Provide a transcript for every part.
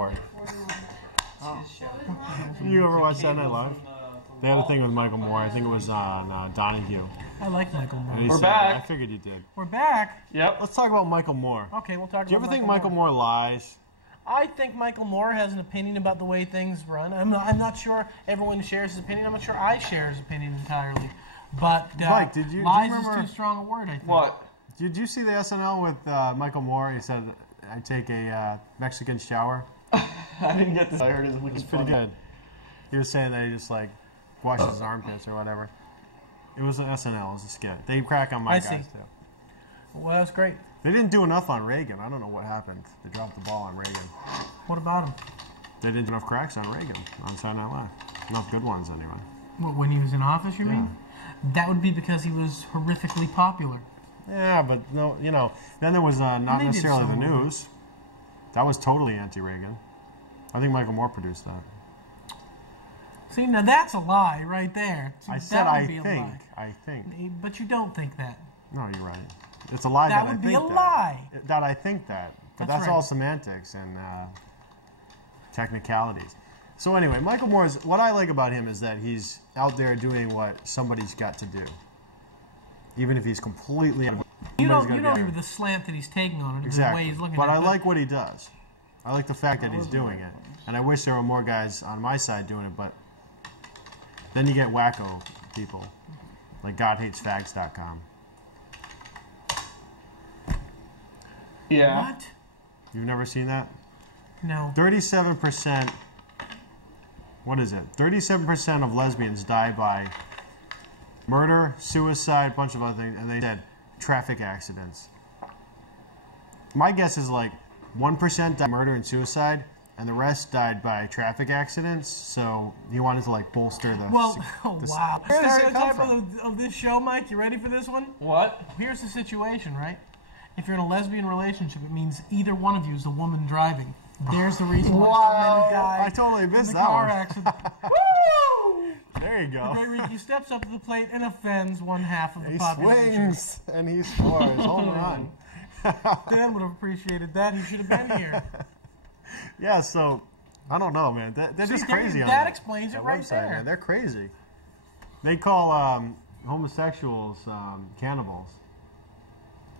word. Oh. You ever watch Saturday Night Live? They had a thing with Michael Moore. I think it was on Donahue. I like Michael Moore. We're back. I figured you did. We're back. Yep. Let's talk about Michael Moore. Okay, we'll talk about Do you ever think Michael Michael Moore lies? I think Michael Moore has an opinion about the way things run. I'm not sure everyone shares his opinion. I'm not sure I share his opinion entirely. But Mike, lies is too strong a word, I think. What? Did you see the SNL with Michael Moore? He said, I take a Mexican shower. I didn't get this. I heard it was pretty good. He was saying that he just like washes his armpits or whatever. It was an SNL. It was a skit. They crack on my guys too. Well, that's great. They didn't do enough on Reagan. I don't know what happened. They dropped the ball on Reagan. What about him? They didn't do enough cracks on Reagan on Saturday Night Live. Enough good ones anyway. What, when he was in office, you mean? That would be because he was horrifically popular. Yeah, but no, you know. Then there was not necessarily the news. That was totally anti-Reagan. I think Michael Moore produced that. See, now that's a lie right there. See, I said I think. I think. But you don't think that. No, you're right. It's a lie that I think that. That would be a lie. That I think that. But that's all semantics and technicalities. So anyway, Michael Moore's, what I like about him is that he's out there doing what somebody's got to do. Even if he's completely... You don't agree with the slant that he's taking on it. Exactly. The way he's looking but at I like what he does. I like the fact that he's doing it. And I wish there were more guys on my side doing it, but then you get wacko people, like GodHatesFags.com. Yeah. What? You've never seen that? No. 37%, what is it? 37% of lesbians die by murder, suicide, bunch of other things, and they said traffic accidents. My guess is like 1% died murder and suicide, and the rest died by traffic accidents. So he wanted to like bolster the. Well, wow. Where does it come Stereotype of this show, Mike. You ready for this one? What? Here's the situation, right? If you're in a lesbian relationship, it means either one of you is the woman driving. There's the reason why so many die. I totally missed that car one. Accident. Woo! There you go. The great Riki steps up to the plate and offends one half of the He population. swings and he scores. Home run. Dan would have appreciated that. He should have been here. Yeah, so I don't know, man. They're just crazy on that. That explains it right website, there. Man. They're crazy. They call homosexuals cannibals,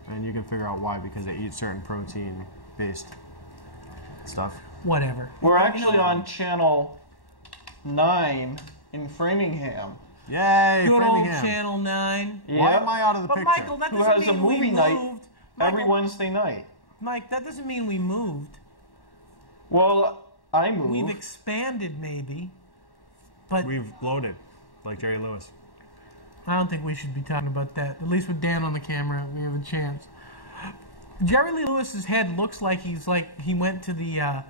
and you can figure out why, because they eat certain protein-based stuff. Whatever. We're actually on channel 9 in Framingham. Yay, Good Framingham. old Channel 9. Yep. Why am I out of the But picture? Michael, that Who doesn't has a mean movie we night moved. every Wednesday night. Mike, that doesn't mean we moved. Well, I moved. We've expanded, maybe, but We've bloated, like Jerry Lewis. I don't think we should be talking about that. At least with Dan on the camera, we have a chance. Jerry Lee Lewis's head looks like he went to the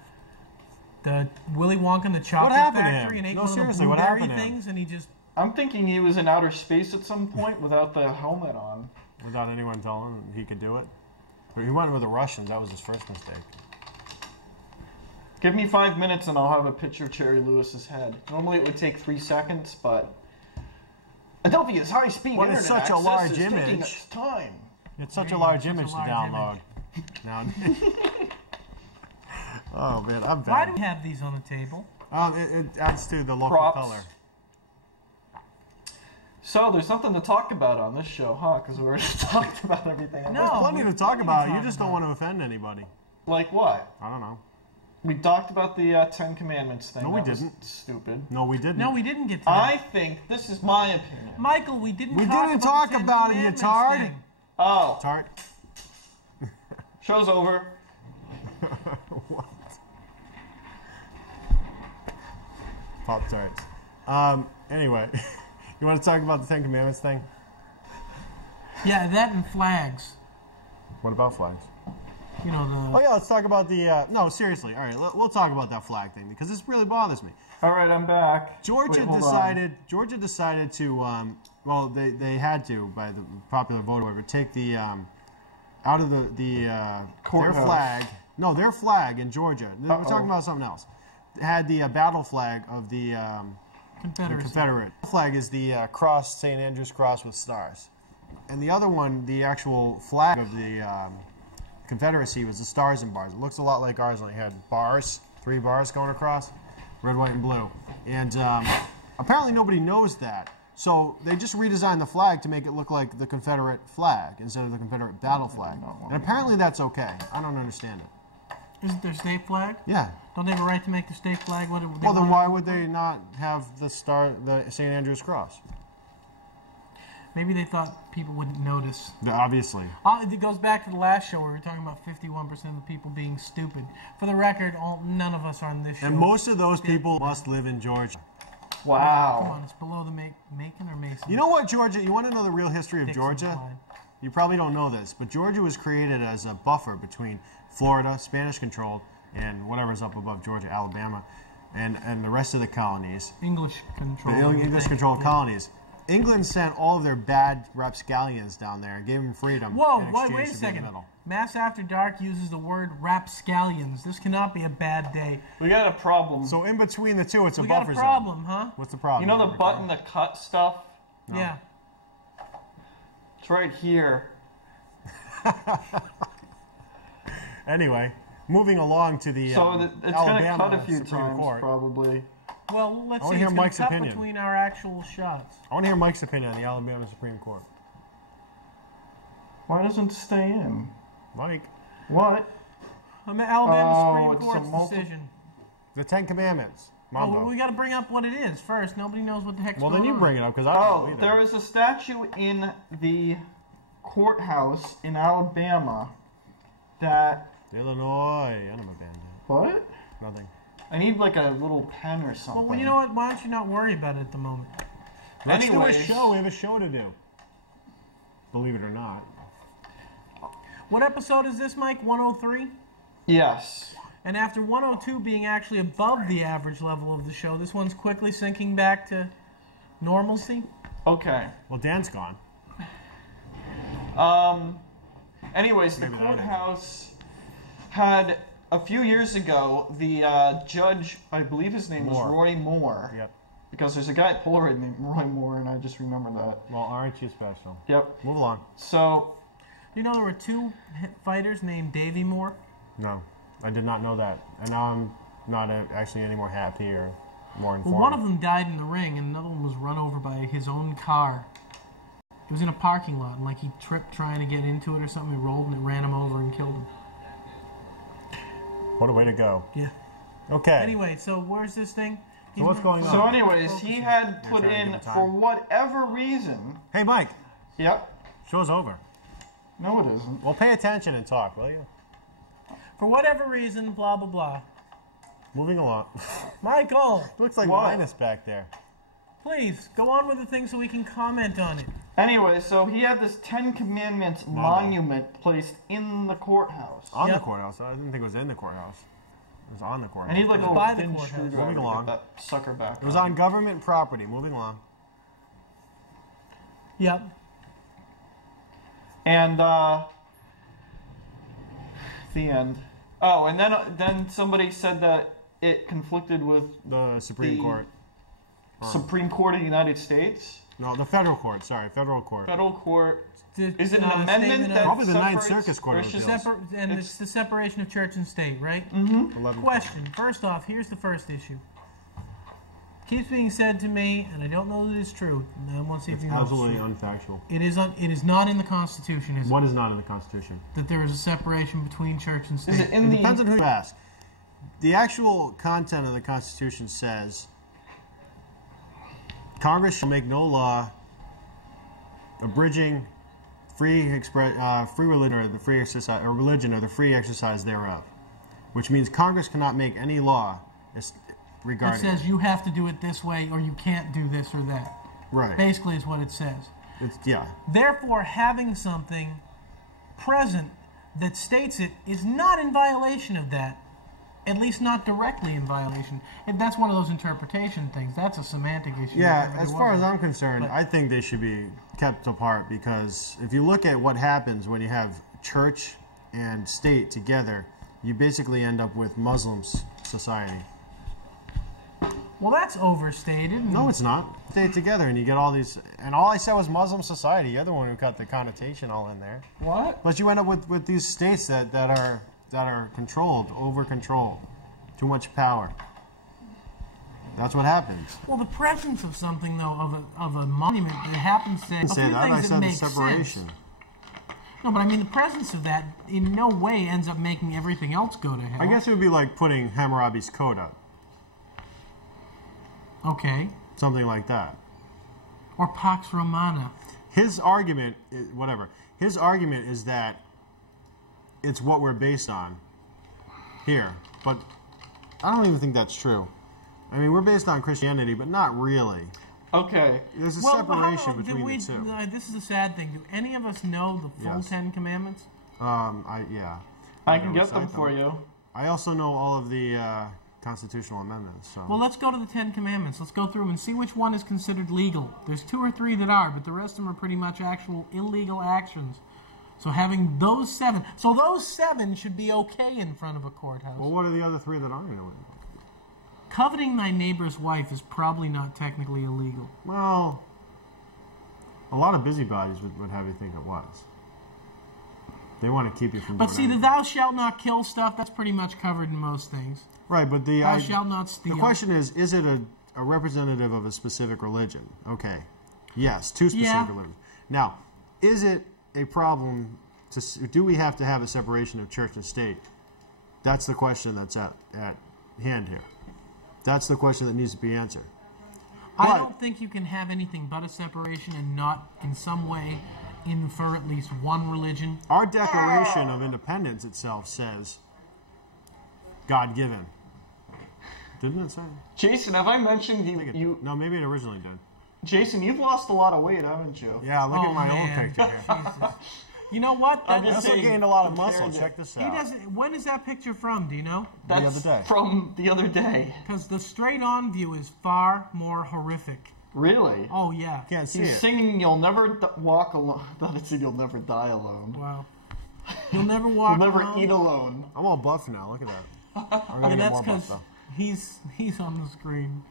Willy Wonka and the Chocolate Factory and ate one of the blueberry things, and he just... I'm thinking he was in outer space at some point without the helmet on. Without anyone telling him he could do it. But he went with the Russians. That was his first mistake. Give me 5 minutes and I'll have a picture of Jerry Lewis's head. Normally it would take 3 seconds, but Adelphia's high-speed internet it's such a access large is image. taking its time. It's such a large image to download. Now, oh man, I'm bad. Why do we have these on the table? It adds to the local Props. color. So there's nothing to talk about on this show, huh? Because we already talked about everything else. There's plenty to talk about. You just don't want to offend anybody. Like what? I don't know. We talked about the Ten Commandments thing. No, we That was didn't. Stupid. No, we didn't. No, we didn't get to that. I think this is my opinion. Michael, we didn't We talk didn't about talk the Ten about it, you Commandments tard. thing. Oh, Tart. show's over. What? Pop Tarts. Anyway, you want to talk about the Ten Commandments thing? Yeah, that and flags. What about flags? You know, the... Oh yeah, let's talk about the. No, seriously. All right, we'll talk about that flag thing because this really bothers me. All right, I'm back. Georgia decided to. Well, they had to by the popular vote, whatever, take the out of their flag. No, their flag in Georgia. We're talking about something else. It had the battle flag of the Confederate. The flag is the cross, St. Andrew's cross with stars, and the other one, the actual flag of the Confederacy, was the stars and bars. It looks a lot like ours, only had bars 3 bars going across, red, white, and blue. And apparently nobody knows that. So they just redesigned the flag to make it look like the Confederate flag instead of the Confederate battle flag. And apparently that's okay. I don't understand it. Isn't their state flag? Yeah. Don't they have a right to make the state flag? Well, then why would they not have the St. Andrew's cross? Maybe they thought people wouldn't notice. Obviously. It goes back to the last show where we were talking about 51% of the people being stupid. For the record, none of us are on this show. And most of those people must live in Georgia. Wow. Come on, it's below the Macon or Mason. You know what, Georgia? You want to know the real history of Dixon Georgia? line. You probably don't know this, but Georgia was created as a buffer between Florida, Spanish-controlled, and whatever's up above Georgia, Alabama, and the rest of the colonies. English-controlled. The English-controlled colonies. England sent all of their bad rapscallions down there and gave them freedom. Whoa, in exchange wait a for being second. middle. Mass After Dark uses the word rapscallions. This cannot be a bad day. We got a problem. So in between the two, it's a We buffer got a problem, huh? What's the problem? You know the button to cut stuff? No. Yeah. It's right here. Anyway, moving along to the It's going to Alabama cut a few Supreme times, Court. probably. Well, let's I wanna see. hear It's Mike's cut opinion. between our actual shots. I want to hear Mike's opinion on the Alabama Supreme Court. Why doesn't it stay in? Mike, What? Alabama it's a Supreme Court's decision. the 10 Commandments. Mambo. Oh, we got to bring up what it is first. Nobody knows what the heck's Well, going then you on. bring it up because I don't know Oh, either. there is a statue in the courthouse in Alabama that... Illinois. I don't know band. What? Nothing. I need like a little pen or something. Well, you know what? Why don't you not worry about it at the moment? Let's Anyways. do a show. We have a show to do. Believe it or not. What episode is this, Mike? 103? Yes. And after 102 being actually above the average level of the show, this one's quickly sinking back to normalcy? Okay. Well, Dan's gone. Anyways, the Maybe that courthouse had, a few years ago, the judge, I believe his name was Moore. Roy Moore. Yep. Because there's a guy at Polaroid named Roy Moore, and I just remember that. Well, aren't you special? Yep. Move along. So, You know there were 2 fighters named Davy Moore? No, I did not know that. And now I'm not actually any more happy or more informed. Well, one of them died in the ring, and another one was run over by his own car. It was in a parking lot, and like he tripped trying to get into it or something. He rolled, and it ran him over and killed him. What a way to go. Yeah. Okay. Anyway, so where's this thing? So what's going on? so anyways, he had You're put trying to in, give him time. for whatever reason... Hey, Mike. Yep. Show's over. No, it isn't. Well, pay attention and talk, will you? For whatever reason, blah, blah, blah. Moving along. Michael, Looks like What? Linus back there. please, go on with the thing so we can comment on it. Anyway, so he had this 10 Commandments monument placed in the courthouse. On Yep. the courthouse. I didn't think it was in the courthouse. It was on the courthouse. I need like It was a by the thin courthouse. screwdriver Moving to along. get that sucker back. It was on government property. Moving along. Yep. And the end. Oh, and then somebody said that it conflicted with The Supreme The- Court. Supreme Court of the United States. No, the federal court. Sorry, federal court. Federal court. The, Is it an amendment statement that of- Probably the Ninth separates- Circus Court or of it's just Appeals. and It's- it's the separation of church and state, right? 11. Question. First off, here's the first issue. Keeps being said to me, and I don't know that it's true. And I want to see if you know it's Absolutely true. unfactual. It is not in the Constitution, is it? What is not in the Constitution? That there is a separation between church and state. Is it in It the? depends on who you ask. The actual content of the Constitution says Congress shall make no law abridging free religion or the free exercise or religion or the free exercise thereof, which means Congress cannot make any law It regarding says you have to do it this way or you can't do this or that. right. Basically is what it says. Yeah. Therefore, having something present that states it is not in violation of that, at least not directly in violation. And that's one of those interpretation things. That's a semantic issue. Yeah, If as it far as wasn't. I'm concerned, But- I think they should be kept apart because if you look at what happens when you have church and state together, you basically end up with Muslims society. Well, that's overstated. No, it's not. Stay together and you get all these, and all I said was Muslim society. You're the one who got the connotation all in there. What? But you end up with these states that are controlled, over controlled. Too much power. That's what happens. Well, the presence of something, though, of a monument that happens to... I didn't say that. I said the separation. Sense. No, but I mean, the presence of that in no way ends up making everything else go to hell. I guess it would be like putting Hammurabi's code up. Okay. Something like that. Or Pax Romana. His argument, whatever. His argument is that it's what we're based on here. But I don't even think that's true. I mean, we're based on Christianity, but not really. Okay. There's a separation between the two. This is a sad thing. Do any of us know the full Ten Commandments? Yeah. I can get them for you. I also know all of the constitutional amendments. So. Well, let's go to the Ten Commandments. Let's go through them and see which one is considered legal. There's 2 or 3 that are, but the rest of them are pretty much actual illegal actions. So having those 7... So those 7 should be okay in front of a courthouse. Well, what are the other 3 that aren't illegal? Coveting thy neighbor's wife is probably not technically illegal. Well, a lot of busybodies would have you think it was. They want to keep you from doing But see, the thou shalt not kill stuff, that's pretty much covered in most things. Right, but thou shalt not steal. The question is it a representative of a specific religion? Okay. Yes, 2 specific religions. Now, is it a problem do we have to have a separation of church and state? That's the question that's at hand here. That's the question that needs to be answered. I don't think you can have anything but a separation and not in some way infer at least one religion. Our Declaration of Independence itself says God-given. Didn't it say? Jason, have I mentioned you... No, maybe it originally did. Jason, you've lost a lot of weight, haven't you? Yeah, look at my old picture here. Jesus. You know what? I also gained a lot of muscle. Check this out. When is that picture from? Do you know? That's the other day. From the other day. Because the straight-on view is far more horrific. Really? Oh, yeah. Can't see He's singing "You'll Never Walk Alone." I thought it said "You'll Never Die Alone." Wow. You'll never walk You'll never alone. eat alone. I'm all buff now. Look at that. I'm gonna that's get more because buff, he's on the screen.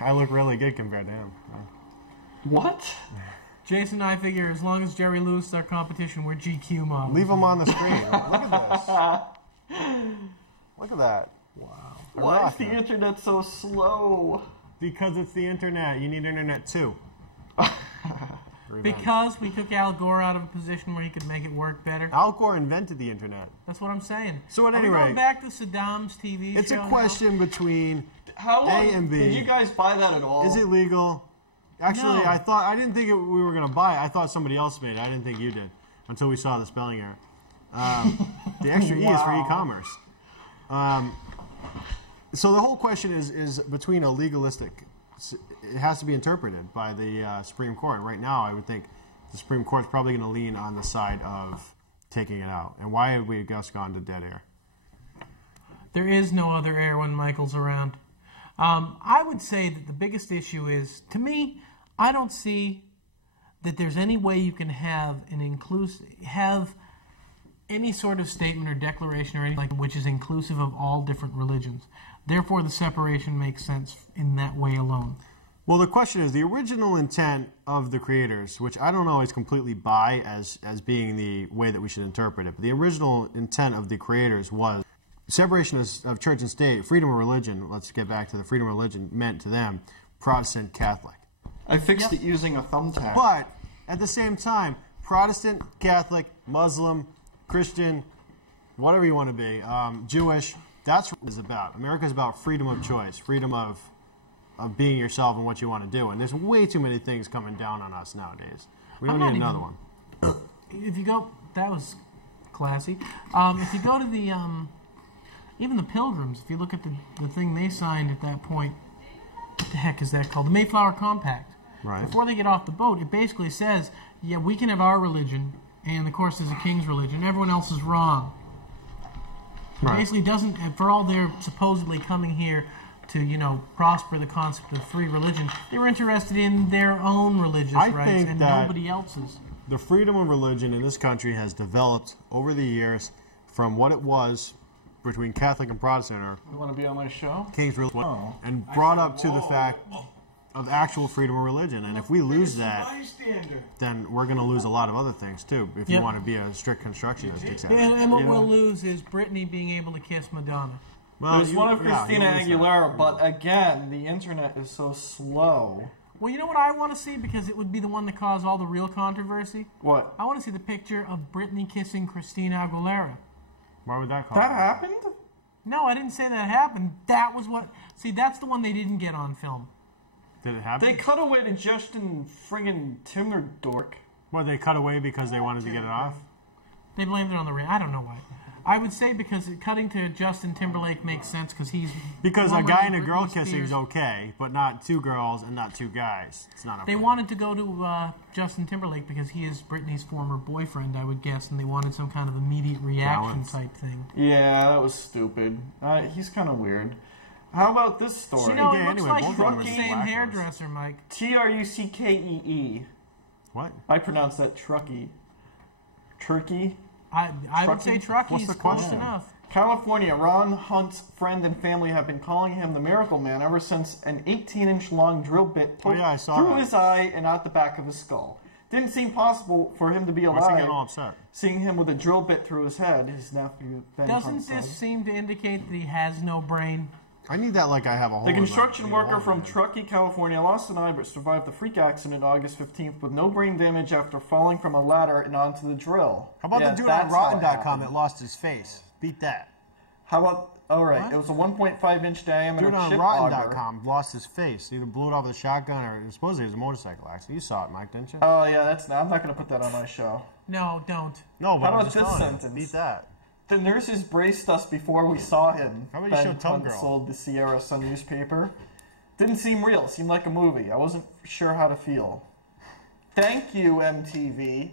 I look really good compared to him. What? Jason and I figure as long as Jerry Lewis is our competition, we're GQ models. Leave him on the screen. Look at this. Look at that. Wow. Why is the internet so slow? Because it's the internet. You need internet too. Because we took Al Gore out of a position where he could make it work better. Al Gore invented the internet. That's what I'm saying. So at any rate, going rate, back to Saddam's TV show. It's a question between A and B. Did you guys buy that at all? Is it legal? Actually, No. I didn't think we were going to buy it. I thought somebody else made it. I didn't think you did until we saw the spelling error. The extra E is for e-commerce. So the whole question is between a legalistic. It has to be interpreted by the Supreme Court. Right now, I would think the Supreme Court is probably going to lean on the side of taking it out. And why have we just gone to dead air? There is no other air when Michael's around. I would say that the biggest issue is, to me, I don't see that there's any way you can have any sort of statement or declaration or anything which is inclusive of all different religions. Therefore, the separation makes sense in that way alone. Well, the question is, the original intent of the creators, which I don't always completely buy as being the way that we should interpret it, but the original intent of the creators was separation of church and state, freedom of religion. Let's get back to the freedom of religion meant to them Protestant, Catholic. I fixed it using a thumbtack. But at the same time, Protestant, Catholic, Muslim, Christian, whatever you want to be, Jewish, that's what it's about. America is about freedom of choice, freedom of being yourself and what you want to do. And there's way too many things coming down on us nowadays. We don't need another one. If you go, that was classy. If you go to the, even the Pilgrims, if you look at the thing they signed at that point, what the heck is that called? The Mayflower Compact. Right. Before they get off the boat, it basically says, yeah, we can have our religion, and of course there's a king's religion. Everyone else is wrong. It basically doesn't, for all they're supposedly coming here to, prosper the concept of free religion, they were interested in their own religious rights and nobody else's. The freedom of religion in this country has developed over the years from what it was between Catholic and Protestant, or You want to be on my show? King's religion, and brought up to the fact of actual freedom of religion. And if we lose that, then we're going to lose a lot of other things too, if you want to be a strict constructionist. Exactly. And what we'll lose is Britney being able to kiss Madonna. Well, There's one of Christina you lose Aguilera, but again, the internet is so slow. Well, you know what I want to see, because it would be the one that caused all the real controversy? What? I want to see the picture of Britney kissing Christina Aguilera. Why would that cause? That happened? No, I didn't say that happened. That was what... See, that's the one they didn't get on film. Did it happen? They cut away to Justin friggin' Timberlake. Well, they cut away because they wanted to get it off? They blamed it on the rain. I don't know why. I would say because cutting to Justin Timberlake makes sense because he's... Because a formerly guy and a Britney girl kissing Spears. is okay, but not two girls and not two guys. It's not okay. They wanted to go to Justin Timberlake because he is Britney's former boyfriend, I would guess, and they wanted some kind of immediate reaction Balance. type thing. Yeah, that was stupid. He's kind of weird. How about this story? You know, it Okay, looks anyway, like both he's of them from were the just same black ones. hairdresser, Mike. Truckee. What? I pronounce that Truckee. Turkey? I would say Truckee? Truckee's What's the close question? enough. California, Ron Hunt's friend and family have been calling him the Miracle Man ever since an 18-inch long drill bit poked I saw through that. his eye and out the back of his skull. Didn't seem possible for him to be What's he alive. getting all upset? Seeing him with a drill bit through his head, his nephew Ben Doesn't Hunt this said. seem to indicate that he has no brain? I need that like I have a hole The in my- construction in worker my from head. Truckee, California, lost an eye but survived the freak accident August 15th with no brain damage after falling from a ladder and onto the drill. How about Yeah, the dude on that's how it Rotten.com happened. that lost his face? Beat that. How about, all right, What? it was a 1.5-inch diameter Dude on chip auger. Rotten.com lost his face. Either blew it off with a shotgun or supposedly it was a motorcycle accident. You saw it, Mike, didn't you? Oh, yeah, I'm not going to put that on my show. No, don't. No, but How I'm about just this telling you. sentence? Beat that. The nurses braced us before we saw him. How about you Ben show Tub Hunt Girl? sold the Sierra Sun newspaper. Didn't seem real. Seemed like a movie. I wasn't sure how to feel. Thank you, MTV.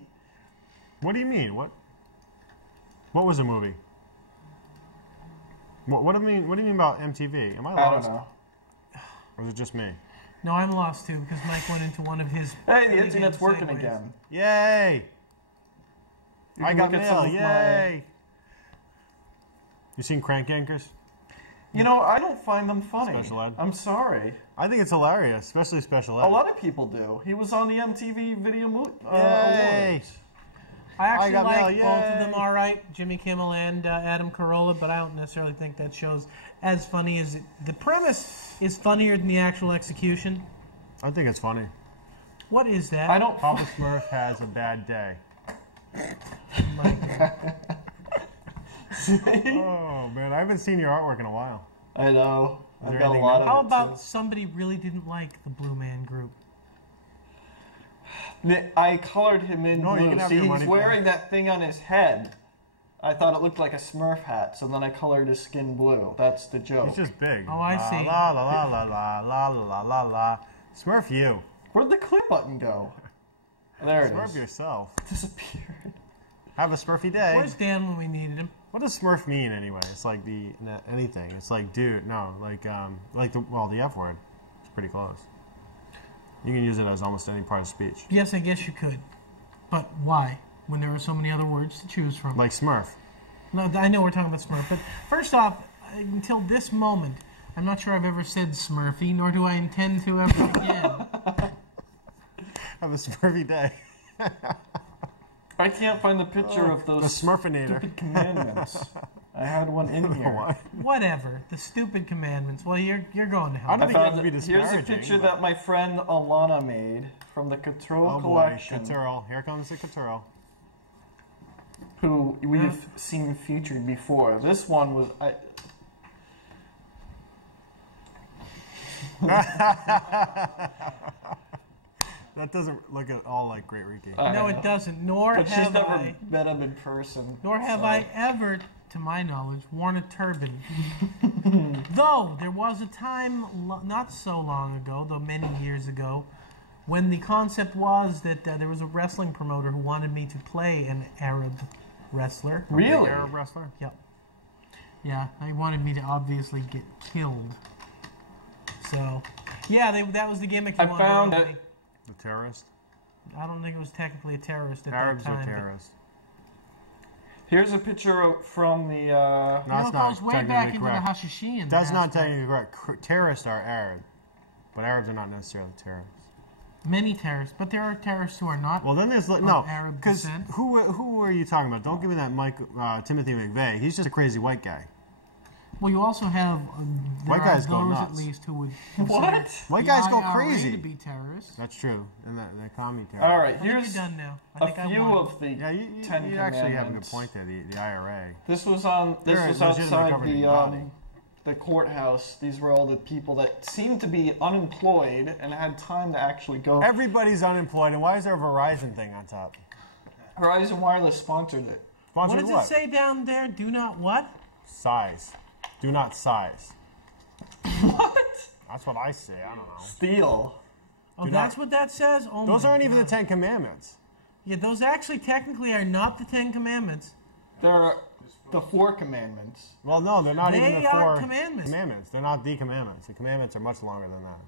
What do you mean? What was the movie? What do you mean about MTV? Am I I lost? don't know. Or is it just me? No, I'm lost too because Mike went into one of his. Hey, the really internet's good working segues. again. Yay! You I can got look at some mail. of my- Yay! You seen Crank Yankers? You know, I don't find them funny. Special Ed? I'm sorry. I think it's hilarious, especially Special Ed. A lot of people do. He was on the MTV Video Yay! Awards. I actually got like mail, both of them yay. all right, Jimmy Kimmel and Adam Carolla, but I don't necessarily think that show's as funny as it. The premise is funnier than the actual execution. I think it's funny. What is that? I don't. Papa Smurf has a bad day. Oh man, I haven't seen your artwork in a while. I know. I've there got a anything lot of How it, about too. somebody really didn't like the Blue Man Group? I colored him in No, you blue. can have See, your he was money wearing that thing on his head. I thought it looked like a Smurf hat, so then I colored his skin blue. That's the joke. He's just big. Oh, I see. La la la la la la la la la. Smurf you. Where'd the clip button go? There it Smurf is. yourself. It disappeared. Have a Smurfy day. Where's Dan when we needed him? What does Smurf mean anyway? It's like anything. It's like dude. No, like the F word. It's pretty close. You can use it as almost any part of speech. Yes, I guess you could. But why? When there are so many other words to choose from. Like Smurf. No, I know we're talking about Smurf, but first off, until this moment, I'm not sure I've ever said Smurfy, nor do I intend to ever again. Have a Smurfy day. I can't find the picture of The those Smurfinator. stupid commandments. I had one in here. Why? Whatever. The stupid commandments. Well, you're going to hell. I don't I think you have found to be here's a disparaging. picture but- that my friend Alana made from the Couture Oh boy, collection, Couture. Here comes the Couture. who we've seen featured before. This one was That doesn't look at all like Great Riki. No, it doesn't. Nor But she's have never I. met him in person. Nor have so- I ever, to my knowledge, worn a turban. Though there was a time, not so long ago, though many years ago, when the concept was that there was a wrestling promoter who wanted me to play an Arab wrestler. Really? Arab wrestler? Yep. Yeah, he wanted me to obviously get killed. So, yeah, that was the gimmick. He I wanted found out of it. me. The terrorist? I don't think it was technically a terrorist at Arabs that time. are but- terrorists. Here's a picture from the. No, You know, that's it not goes way technically back into correct. the Hashishian. That's not aspect. technically correct. Terrorists are Arab, but Arabs are not necessarily terrorists. Many terrorists, but there are terrorists who are not. Well, then there's Of no, Arab because descent. who are you talking about? Don't give me that Timothy McVeigh. He's just a crazy white guy. Well, you also have White guys go those nuts. at least who would What? White guys go IRA crazy. to be terrorists. That's true. And the commie terror. All right, I think here's you're done now. I a think I few won. of the Yeah, you 10 actually have a good Commandments. point there. The IRA. This was on. This They're was legitimately outside governing body. the courthouse. These were all the people that seemed to be unemployed and had time to actually go. Everybody's unemployed, and why is there a Verizon thing on top? Verizon Wireless sponsored it. What Sponsored does it say down there? Do not what? Size. Do not size. What? That's what I say. I don't know. Steal. Oh, Do that's not- what that says? Oh Those my aren't even the God. 10 Commandments. Yeah, those actually technically are not the 10 Commandments. They're the 4 commandments. Well, no, they're not even They the are 4 commandments. They're not the commandments. The commandments are much longer than that.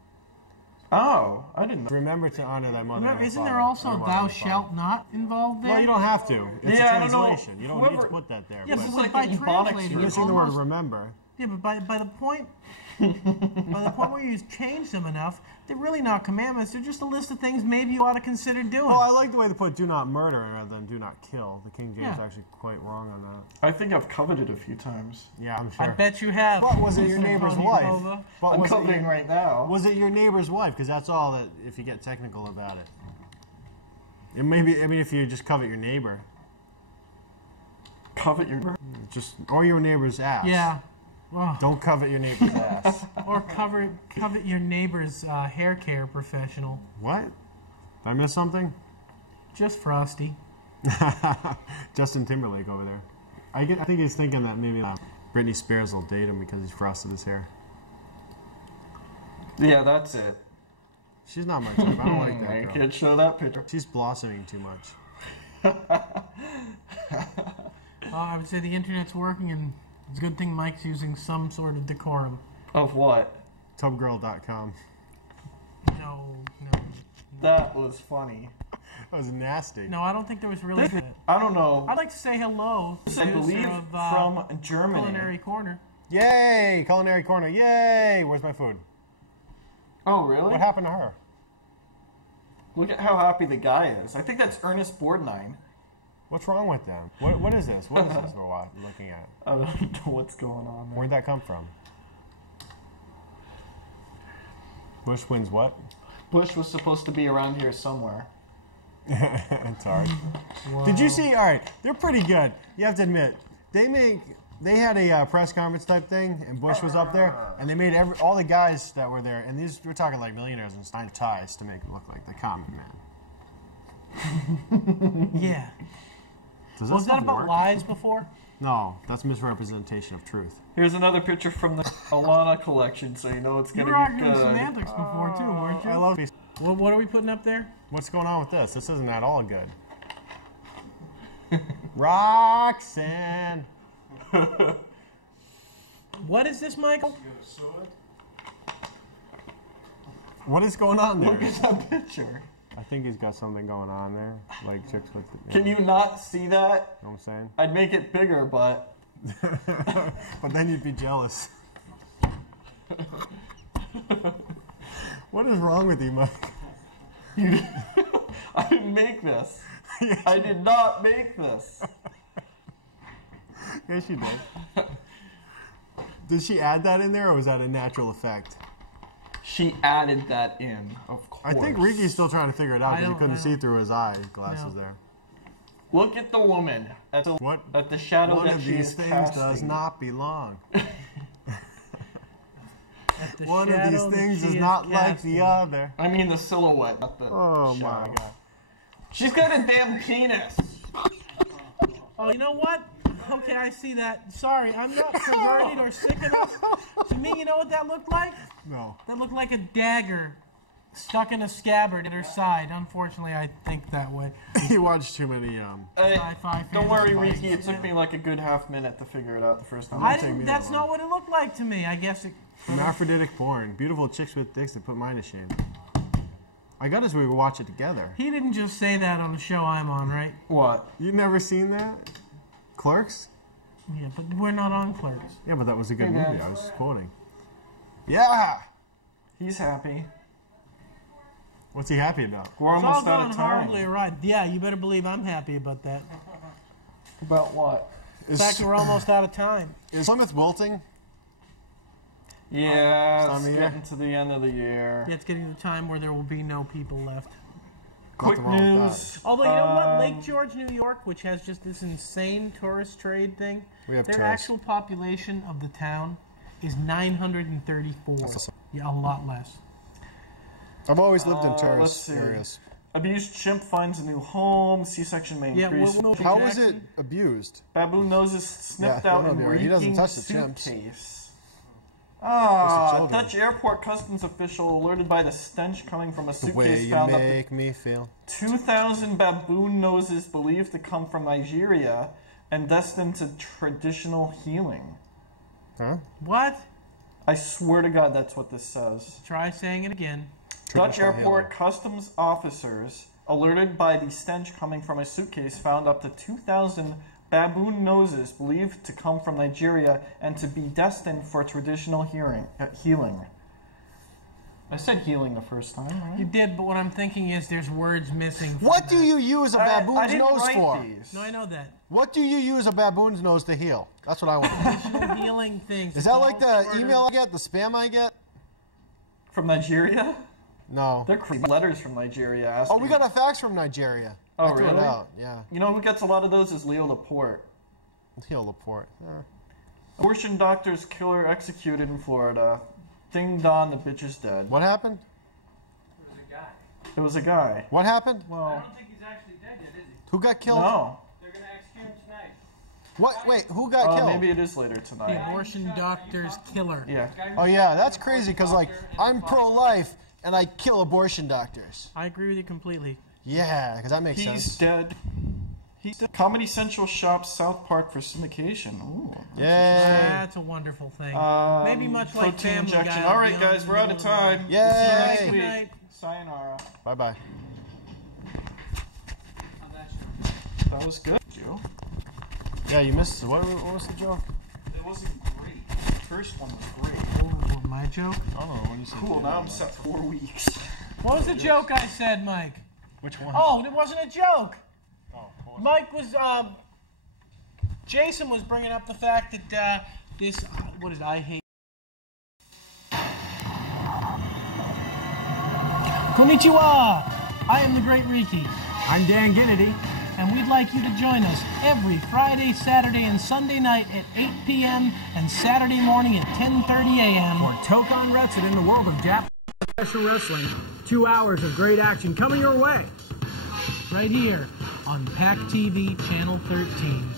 Oh, I didn't know. Remember to honor thy mother. Remember, and isn't father, there also and your mother thou and father. shalt not involved there? Well, you don't have to. It's Yeah, I a don't know. translation. You don't need to Whoever- put that there. Yeah, but This is but like by the Ebonics translating you're it, missing the word almost- remember. Yeah, but by the point where you change them enough, they're really not commandments. They're just a list of things maybe you ought to consider doing. Well, I like the way they put do not murder rather than do not kill. The King James is Yeah. actually quite wrong on that. I think I've coveted a few times. Yeah, I'm I sure. bet you have. But was it your neighbor's Ronnie wife? Bova. But I'm was it coveting your- right now. Was it your neighbor's wife? Because that's all that, if you get technical about it. It may be, I mean, if you just covet your neighbor. Covet your. Just, or your neighbor's ass. Yeah. Oh. Don't covet your neighbor's ass. Or covet your neighbor's hair care professional. What? Did I miss something? Just Frosty. Justin Timberlake over there. I think he's thinking that maybe Britney Spears will date him because he's frosted his hair. Yeah, that's it. She's not my type. I don't like I that girl. can't show that picture. She's blossoming too much. I would say the internet's working, and it's a good thing Mike's using some sort of decorum. Of what? Tubgirl.com. No. That was funny. That was nasty. No, I don't think there was really. I don't know. I'd like to say hello to the I believe producer of from Germany. Culinary Corner. Yay! Culinary Corner. Yay! Where's my food? Oh, really? What happened to her? Look at how happy the guy is. I think that's Ernest Borgnine. What's wrong with them? What is this? What is this we're looking at? I don't know what's going on there. Where'd that come from? Bush wins what? Bush was supposed to be around here somewhere. It's hard. Wow. Did you see? All right, they're pretty good. You have to admit, they had a press conference type thing, and Bush was up there, and they made all the guys that were there, and we're talking like millionaires and signed ties to make it look like the common man. Yeah. Does Was that stuff about work? lies before? No, that's misrepresentation of truth. Here's another picture from the Alana collection, so you know it's You going were to be arguing good. semantics before too, weren't you? I love these. What are we putting up there? What's going on with this? This isn't at all good. Roxanne. What is this, Michael? What is going on there? Look at that picture. I think he's got something going on there, like chicks with. Can you not see that? Know what I'm saying? I'd make it bigger, but But then you'd be jealous. What is wrong with you, Mike? I didn't make this. I did not make this. Yes, you did. Did she add that in there, or was that a natural effect? She added that in, of course. I think Riki's still trying to figure it out I because he don't couldn't know. see through his eye glasses No. there. Look at the woman at the, What? at the shadow One that of she these is things casting. does not belong. At the One of shadow these that things she is is not like casting. the other. I mean the silhouette, not the Oh shadow. my god. She's got a damn penis. Oh, you know what? Okay, I see that. Sorry, I'm not perverted or sick enough. To me, you know what that looked like? No. That looked like a dagger stuck in a scabbard at her side. Unfortunately, I think that way. You watched too many. Sci-fi Don't worry, fantasy Riki. It fights. took me like a good half minute to figure it out the first time. I take me didn't. that That's long. not what it looked like to me. I guess it. Hermaphroditic porn. Beautiful chicks with dicks that put mine to shame. I got us we would watch it together. He didn't just say that on the show I'm on, right? What? You never seen that? Clerks? Yeah, but we're not on Clerks. Yeah, but that was a good Hey, movie. Dad. I was quoting. Yeah! He's happy. What's he happy about? We're It's all almost out going of horribly time. right. Yeah, you better believe I'm happy about that. About what? In fact, we're almost out of time. Is Plymouth wilting? Yeah, Time it's of year. getting to the end of the year. Yeah, it's getting to the time where there will be no people left. Quick Nothing wrong with news. Although, you know what? Lake George, New York, which has just this insane tourist trade thing, We have their tourists. actual population of the town is 934. awesome. Yeah, a lot less. I've always lived in let's tourist see. areas. Abused chimp finds a new home. C-section may Yeah, increase. we'll How was it abused? Baboon noses snipped Yeah, out no, in he doesn't reeking touch the chimps. suitcase. Just the children. Dutch airport customs official alerted by the stench coming from a The way suitcase you found up make me feel. 2,000 baboon noses believed to come from Nigeria and destined to traditional healing. Huh? What? I swear to God, that's what this says. Try saying it again. Dutch Traditional airport healing. customs officers, alerted by the stench coming from a suitcase, found up to 2,000 baboon noses believed to come from Nigeria and to be destined for traditional healing. I said healing the first time, You right? did, but what I'm thinking is there's words missing. from What do that. you use a I baboon's didn't nose write for? these. No, I know that. What do you use a baboon's nose to heal? That's what I want. Traditional healing things. Is that like It's all the part email of- I get, the spam I get? From Nigeria? No. They're crazy letters from Nigeria asking. Oh, we got a fax from Nigeria. Oh, I threw it really? out. Yeah. You know who gets a lot of those is Leo Laporte. Heal Laporte. Abortion doctor's killer executed in Florida. Ding dong, the bitch is dead. What happened? It was a guy. What happened? Well, think he's actually dead yet, is he? Who got killed? no. They're going to execute him tonight. What? Wait, who got killed? Maybe it is later The tonight. abortion doctor's killer. Yeah. Oh yeah, that's crazy because like I'm pro-life and I kill abortion doctors. I agree with you completely. Yeah, because that makes He's sense. dead. He's dead. Comedy Central shops South Park for syndication. Ooh. Yay! That's a wonderful thing. Maybe much like Protein Family injection. Guy. All will right, be on guys, in we're the out of middle the time. night. Yay! We'll see you next Good week. night. Sayonara. Bye bye. That was good, Joe. Yeah, you missed it. What was the joke? It wasn't great. The first one was great. Oh, my joke? I don't know when you said. Cool, now I'm set 4 weeks. What was the joke I said, Mike? Which one? Oh, it wasn't a joke. Oh, what was Mike was, Jason was bringing up the fact that, this, what is it, I hate. Konnichiwa! I am the great Riki. I'm Dan Ginnity. And we'd like you to join us every Friday, Saturday, and Sunday night at 8 p.m. and Saturday morning at 10:30 a.m. For Tokan Retsu in the world of Japanese professional wrestling. 2 hours of great action coming your way. right here on PAC TV Channel 13.